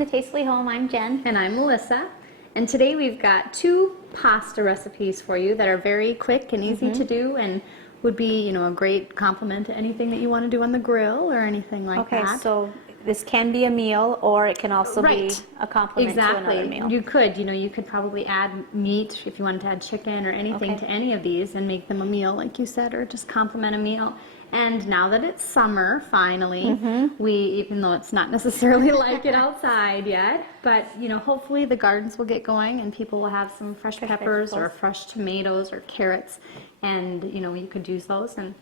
to Tastefully Home. I'm Jen. And I'm Melissa. And today we've got 2 pasta recipes for you that are very quick and easy to do and would be, a great complement to anything that you want to do on the grill or anything like that. Okay, so this can be a meal or it can also be a complement to another meal. You could, you could probably add meat if you wanted to add chicken or anything to any of these and make them a meal like you said, or just complement a meal. And now that it's summer, finally, even though it's not necessarily like it outside yet, but, hopefully the gardens will get going and people will have some fresh peppers or fresh tomatoes or carrots. And, you could use those in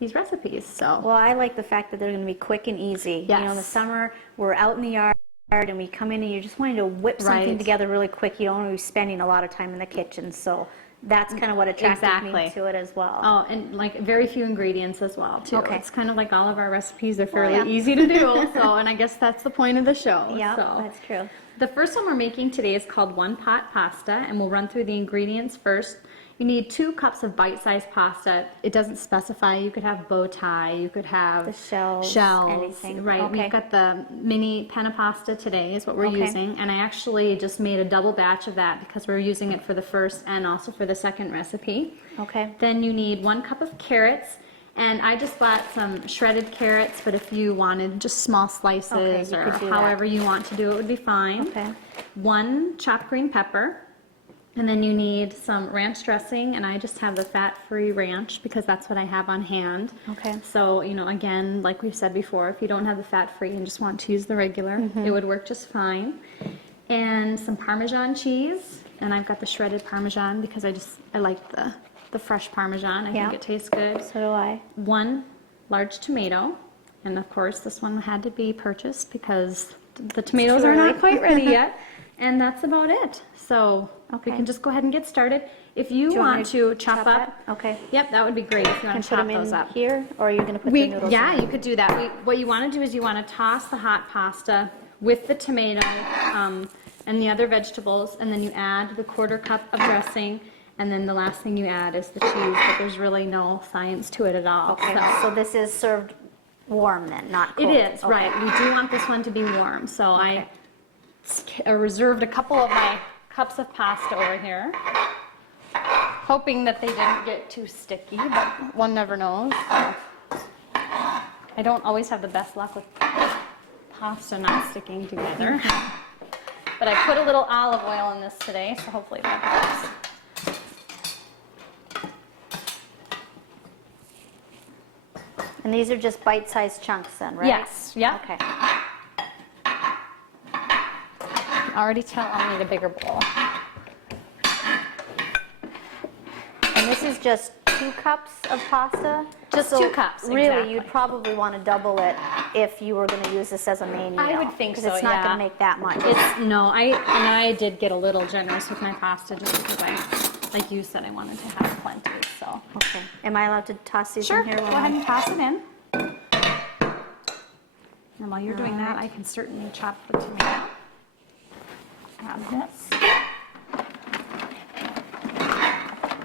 these recipes. So. Well, I like the fact that they're going to be quick and easy. Yes. In the summer, we're out in the yard and we come in and you're just wanting to whip something together really quick. You don't want to be spending a lot of time in the kitchen. So that's kind of what attracted me to it as well. Oh, and like very few ingredients as well, too. Okay. It's kind of like all of our recipes are fairly easy to do. So, and I guess that's the point of the show. Yeah, so. that's true. The first one we're making today is called one pot pasta, and we'll run through the ingredients first. You need 2 cups of bite-sized pasta. It doesn't specify. You could have bow tie. You could have the shells, anything. Right. Okay. We've got the mini penna pasta today is what we're using, and I actually just made a double batch of that because we're using it for the first and also for the second recipe. Okay. Then you need 1 cup of carrots, and I just bought some shredded carrots, but if you wanted just small slices or however you want to do it would be fine. Okay. 1 chopped green pepper. And then you need some ranch dressing, and I just have the fat-free ranch because that's what I have on hand. Okay. So, again, like we've said before, if you don't have the fat-free and just want to use the regular, it would work just fine. And some Parmesan cheese, and I've got the shredded Parmesan because I like the fresh Parmesan. I think it tastes good. So do I. 1 large tomato, and of course this one had to be purchased because the tomatoes are not quite ready yet. And that's about it. So we can just go ahead and get started. If you want to chop up, yep, that would be great if you want to chop those up. Here, or are you going to put the noodles in? You could do that. What you want to do is you want to toss the hot pasta with the tomato and the other vegetables, and then you add the 1/4 cup of dressing, and then the last thing you add is the cheese, but there's really no science to it at all. Okay, so this is served warm then, not cold. It is, right. We do want this one to be warm, so I reserved a couple of my cups of pasta over here, hoping that they didn't get too sticky, but one never knows. So. I don't always have the best luck with pasta not sticking together. But I put a little olive oil in this today, so hopefully that helps. And these are just bite-sized chunks then, right? Yes, yeah. Okay. Already tell I'll need a bigger bowl. And this is just 2 cups of pasta? Just 2 cups, really, you'd probably want to double it if you were going to use this as a main meal. I would think so, because it's not going to make that much. I did get a little generous with my pasta just because like you said, I wanted to have plenty, so. Okay. Am I allowed to toss these in here? Sure, go ahead and toss it in. And while you're doing that, I can certainly chop the tomato. Grab this.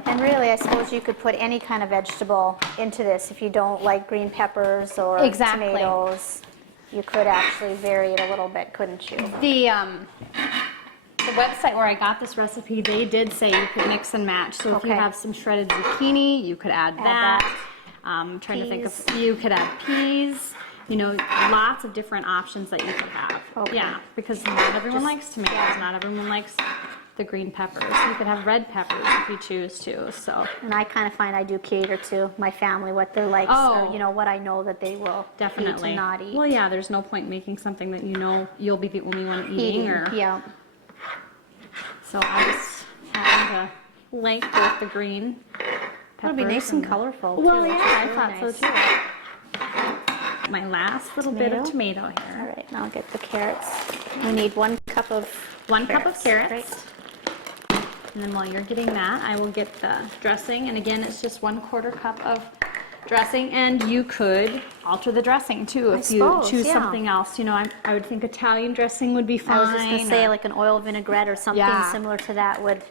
And really, I suppose you could put any kind of vegetable into this. If you don't like green peppers or tomatoes, you could actually vary it a little bit, couldn't you? The website where I got this recipe, they did say you could mix and match. So if you have some shredded zucchini, you could add that. I'm trying to think of, you could add peas. Lots of different options that you could have. Okay. Yeah, because not everyone likes tomatoes. Not everyone likes the green peppers. You could have red peppers if you choose to. So. And I kind of find I do cater to my family, what they're like, or, what I know that they will eat and not eat. Well, yeah, there's no point making something that you'll be the only one eating. Yeah. So I just happen to like both the green peppers. It'll be nice and colorful, too. Well, yeah, I thought so, too. My last little bit of tomato here. All right, now I'll get the carrots. We need 1 cup of carrots. Right. And then while you're getting that, I will get the dressing. And again, it's just 1/4 cup of dressing. And you could alter the dressing too if you choose something else. I would think Italian dressing would be fine. I was just going to say like an oil vinaigrette or something similar to that would.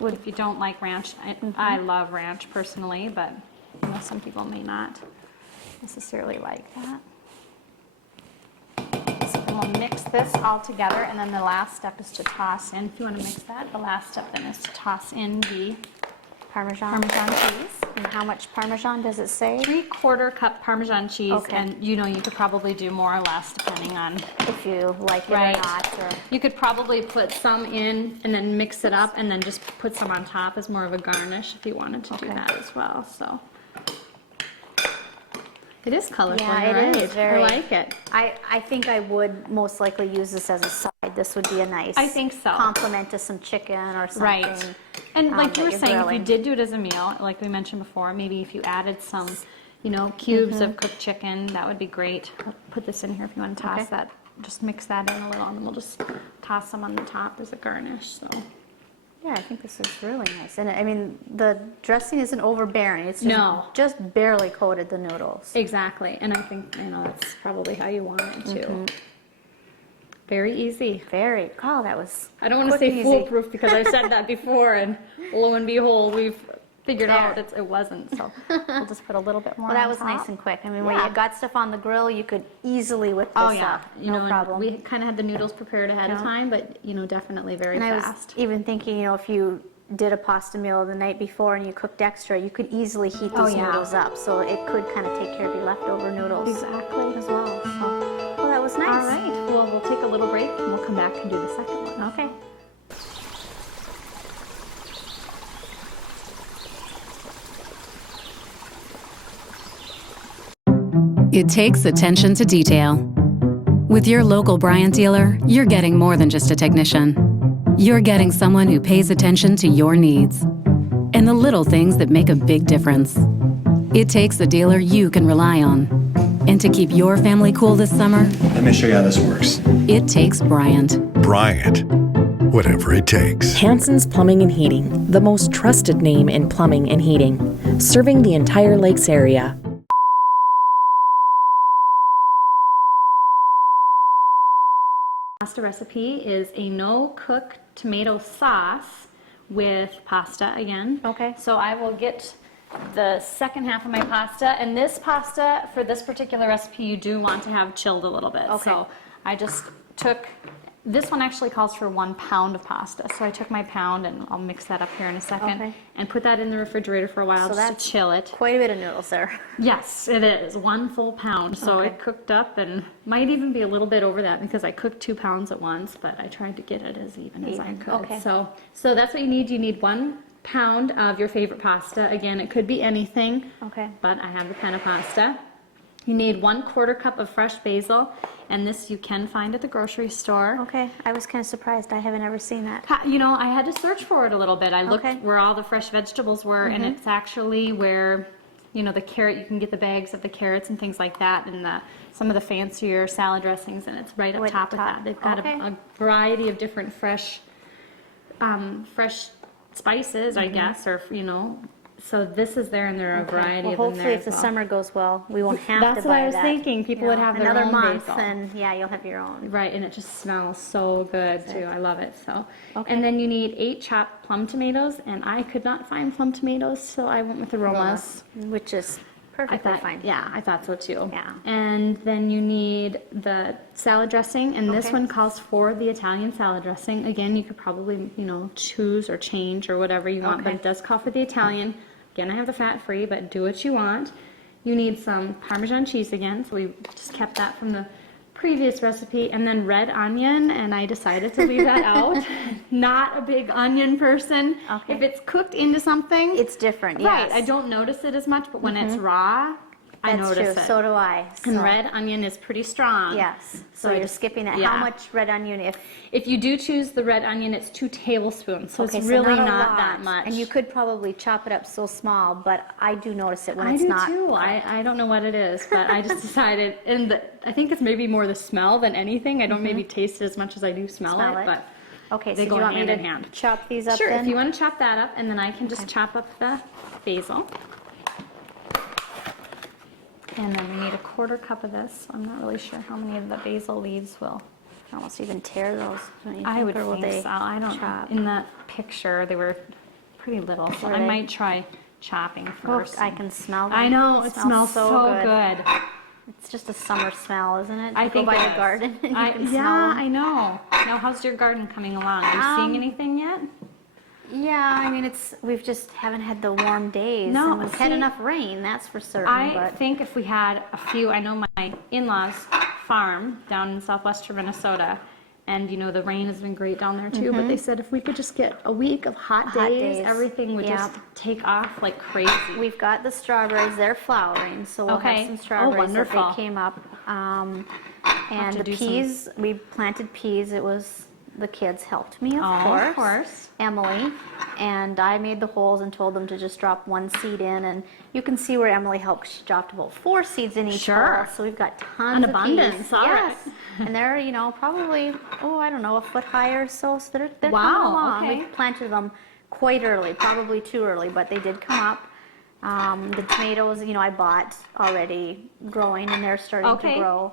If you don't like ranch, I love ranch personally, but some people may not necessarily like that. So then we'll mix this all together, and then the last step is to toss in. If you want to mix that, the last step then is to toss in the Parmesan cheese. And how much Parmesan does it say? 3/4 cup Parmesan cheese, Okay. and you know you could probably do more or less depending on. If you like it Right. or not. Or... You could probably put some in and then mix it up, and then just put some on top as more of a garnish if you wanted to do that as well. So it is colorful. Yeah, you're it right. is very. I like it. I think I would most likely use this as a side. This would be a nice. I think so. Complement to some chicken or something. Right. And like you were that you're saying, if you grilling. did do it as a meal, like we mentioned before, maybe if you added some, you know, cubes of cooked chicken, that would be great. I'll put this in here if you want to toss that. Just mix that in a little, and then we'll just toss some on the top as a garnish. So. Yeah, I think this is really nice. And I mean, the dressing isn't overbearing. It's just barely coated the noodles. Exactly. And I think, you know, that's probably how you want it too. Very easy. Very. Oh, that was. I don't want to say foolproof because I said that before, and lo and behold, we've figured out it wasn't. So we'll just put a little bit more. Well, that on was top. nice and quick. I mean, when you got stuff on the grill, you could easily whip this up. You know, problem. we kind of had the noodles prepared ahead of time, but you know, definitely very and fast. I was even thinking, you know, if you did a pasta meal the night before and you cooked extra, you could easily heat these noodles up. So it could kind of take care of your leftover noodles. Exactly. As well. So, well, that was nice. All right. Well, we'll take a little break and we'll come back and do the second one. Okay. It takes attention to detail. With your local Bryant dealer, you're getting more than just a technician. You're getting someone who pays attention to your needs and the little things that make a big difference. It takes a dealer you can rely on. And to keep your family cool this summer, Let me show you how this works. it takes Bryant. Bryant. Whatever it takes. Hanson's Plumbing and Heating, the most trusted name in plumbing and heating, serving the entire Lakes area. Pasta recipe is a no-cook tomato sauce with pasta again. Okay. So I will get the second half of my pasta, and this pasta for this particular recipe you do want to have chilled a little bit. Okay. So I just took, this one actually calls for 1 pound of pasta. So I took my pound, and I'll mix that up here in a second, Okay. and put that in the refrigerator for a while So just that's to chill it. Quite a bit of noodles there. Yes, it is 1 full pound. So Okay. it cooked up, and might even be a little bit over that because I cooked 2 pounds at once, but I tried to get it as even as I could. Okay. So that's what you need. You need 1 pound of your favorite pasta. Again, it could be anything. Okay. But I have the penne pasta. You need 1/4 cup of fresh basil, and this you can find at the grocery store. Okay. I was kind of surprised. I haven't ever seen that. You know, I had to search for it a little bit. I looked Okay. where all the fresh vegetables were, and it's actually where, you know, the carrot, you can get the bags of the carrots and things like that, and some of the fancier salad dressings, and it's right up Right top up with top. that. They've got Okay. a variety of different fresh spices, I guess, or, you know, so this is there, and there are a variety Well, of them hopefully, there if as the well. summer goes well, we won't have That's to what buy I was that. thinking. People You would know, have their another own month, basil. and yeah, you'll have your own. Right, and it just smells so good too. I love it. So, Okay. and then you need 8 chopped plum tomatoes, and I could not find plum tomatoes, so I went with aromas. Which is I perfectly thought, fine. yeah, I thought so too. Yeah. And then you need the salad dressing, and this Okay. one calls for the Italian salad dressing. Again, you could probably, you know, choose or change or whatever you want, but Okay. it does call for the Italian. Again, I have the fat-free, but do what you want. You need some Parmesan cheese again, so we just kept that from the previous recipe, and then red onion, and I decided to leave that out. Not a big onion person. Okay. If it's cooked into something, It's different, right. yes. I don't notice it as much, but when it's raw, I That's notice true. it. So do I. And So- red onion is pretty strong. Yes. So I you're just- skipping that. yeah. How much red onion If you do choose the red onion, it's 2 tablespoons, so Okay, it's so really not a not lot. that much. And you could probably chop it up so small, but I do notice it when I it's do not. too. I don't know what it is, but I just decided, and I think it's maybe more the smell than anything. I don't maybe taste it as much as I do smell it, but Okay, so they do go you want me hand to in hand. chop these up Sure, then? if you want to chop that up, and then I can just chop up the basil. And then we need 1/4 cup of this. I'm not really sure how many of the basil leaves will. Almost even tear those. Don't you I think, would or will think they so. I don't chop? know. In that picture, they were pretty little, so Were I they? might try chopping Oh, first. I can smell them. I know, it smells so good. It's just a summer smell, isn't it? I You think go by it the is. garden and you can smell Yeah, them. I know. Now, how's your garden coming along? Are you seeing anything yet? Yeah, I mean, we've just haven't had the warm days. No, and we've had see, enough rain, that's for certain. I but think if we had a few, I know my in-laws farm down in southwestern Minnesota, and you know the rain has been great down there too, but they said if we could just get a week of hot days, everything would just take off like crazy. we've got the strawberries, they're flowering, so we'll have some strawberries that wonderful. they came up. And to the do some- peas, we planted peas. It was the kids helped me, Of course. Emily, and I made the holes and told them to just drop one seed in, and you can see where Emily helped. She dropped about 4 seeds in each hole, so we've got tons of abundance, peas. all yes, right. and they're probably I don't know, a foot high or so. So they're coming Wow, along. okay. We planted them quite early, probably too early, but they did come up. The tomatoes, I bought already growing, and they're starting to grow.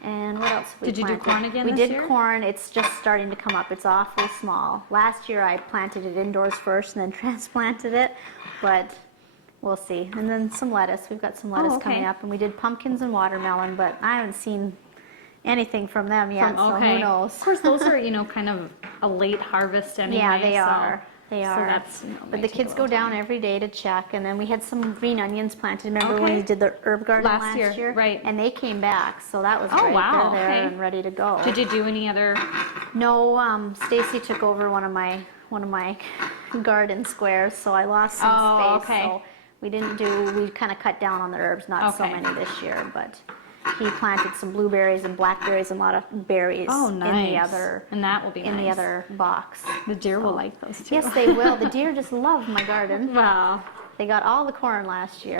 And what else have we Did you do planted? corn again We this did year? corn. It's just starting to come up. It's awfully small. Last year I planted it indoors first and then transplanted it, but we'll see. And then some lettuce. We've got some lettuce coming up, and we did pumpkins and watermelon, but I haven't seen anything from them yet, so who knows? Of course, those are kind of a late harvest anyway. Yeah, they so- are. They So are. that's, But the kids go down every day to check, and then we had some green onions planted. Remember when we did the herb garden Last year, right. And they came back, so that was Oh, great. wow, They're there okay. and ready to go. Did you do any other? No, Stacy took over one of my garden squares, so I lost some Oh, space. okay. So we kind of cut down on the herbs, not so Okay. many this year, but he planted some blueberries and blackberries and a lot of berries Oh, in the nice. other And that will be in the nice. other box. The deer will like those too. Yes, they will. The deer just love my garden. Wow. They got all the corn last year.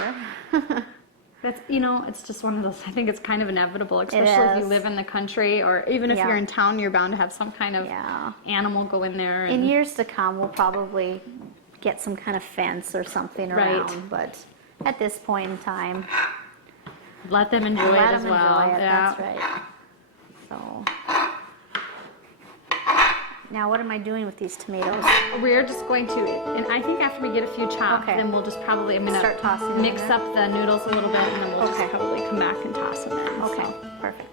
That's, it's just one of those, I think it's kind of inevitable, especially if you is. live in the country, or even if Yeah. you're in town, you're bound to have some kind of Yeah. animal go in there. In years to come, we'll probably get some kind of fence or something around, Right. but at this point in time, let them enjoy let it as them well. enjoy it. Yeah. That's right. So now, what am I doing with these tomatoes? We're just going to, and I think after we get a few chopped, Okay. then we'll just probably, I'm gonna Start tossing them mix in. up the noodles a little bit, and then we'll Okay. just probably come back and toss them in. Okay, So. perfect.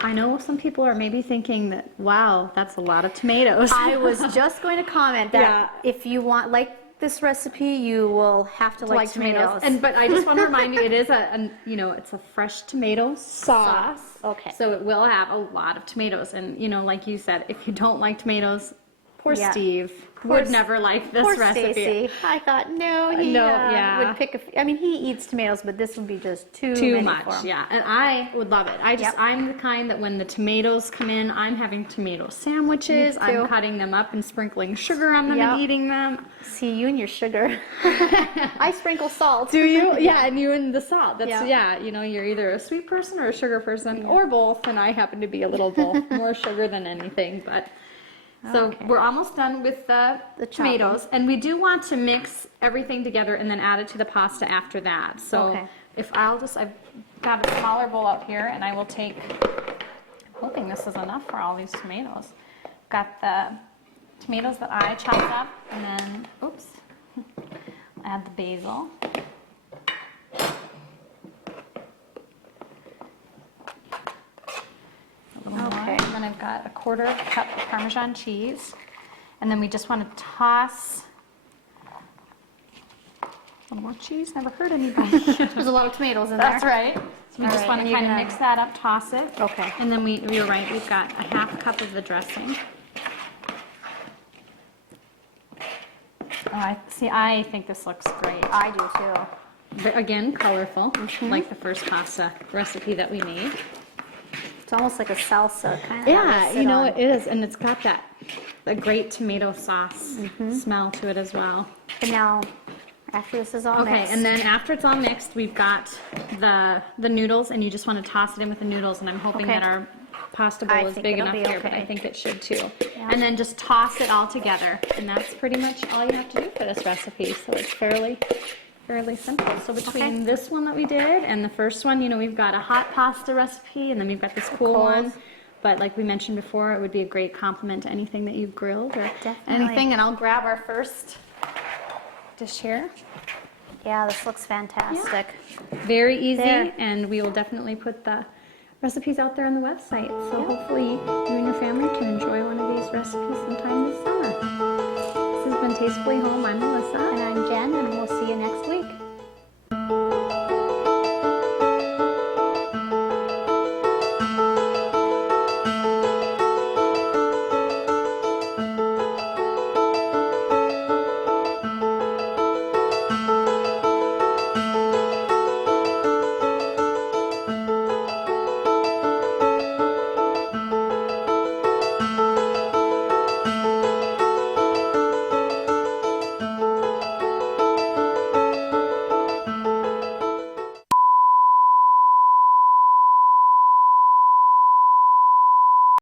I know some people are maybe thinking that, wow, that's a lot of tomatoes. I was just going to comment that Yeah. if you like this recipe, you will have to like tomatoes. But I just want to remind you, it is it's a fresh tomato sauce. Okay. So it will have a lot of tomatoes, and like you said, if you don't like tomatoes, poor Yeah. Steve Poor would never like this Poor recipe. Stacy. I thought, no, he yeah. would pick I mean, he eats tomatoes, but this would be just too Too many much, for him. yeah. And I would love it. Yep. I'm the kind that when the tomatoes come in, I'm having tomato sandwiches. Me too. I'm cutting them up and sprinkling sugar on them Yep. and eating them. See, you and your sugar. I sprinkle salt. Do you? Yeah, and you and the salt. That's Yeah. you're either a sweet person or a sugar person, or both. And I happen to be a little both, more sugar than anything. But so Okay. we're almost done with the tomatoes, and we do want to mix everything together and then add it to the pasta after that. So Okay. I've got a smaller bowl up here, and I will take. I'm hoping this is enough for all these tomatoes. Got the tomatoes that I chopped up, and then add the basil. A little more. Okay. And then I've got a 1/4 cup of Parmesan cheese. And then we just want to toss a little more cheese. Never hurt anybody. There's a lot of tomatoes in there. That's right. So we All just right, want and to you're kind of gonna- mix that up, toss it. Okay. And then you're right, we've got a 1/2 cup of the dressing. Oh, I think this looks great. I do too. But again, colorful, like the first pasta recipe that we made. It's almost like a salsa kind of. Yeah, it is, and it's got a great tomato sauce smell to it as well. And now, after this is all Okay, mixed. and then after it's all mixed, we've got the noodles, and you just want to toss it in with the noodles, and I'm hoping Okay. that our pasta I bowl is think big it'll enough be here, but I okay. think it should too. Yeah. And then just toss it all together, and that's pretty much all you have to do for this recipe, so it's fairly simple. So between this one that we did and the first one, we've got a hot pasta recipe, and then we've got this cool one. But like we mentioned before, it would be a great complement to anything that you've grilled or Definitely. anything. And I'll grab our first dish here. Yeah, this looks fantastic. Very easy, There. and we will definitely put the recipes out there on the website. So hopefully you and your family can enjoy one of these recipes sometime this summer. This has been Tastefully Home. I'm Melissa. And I'm Jen, and we'll see you next week.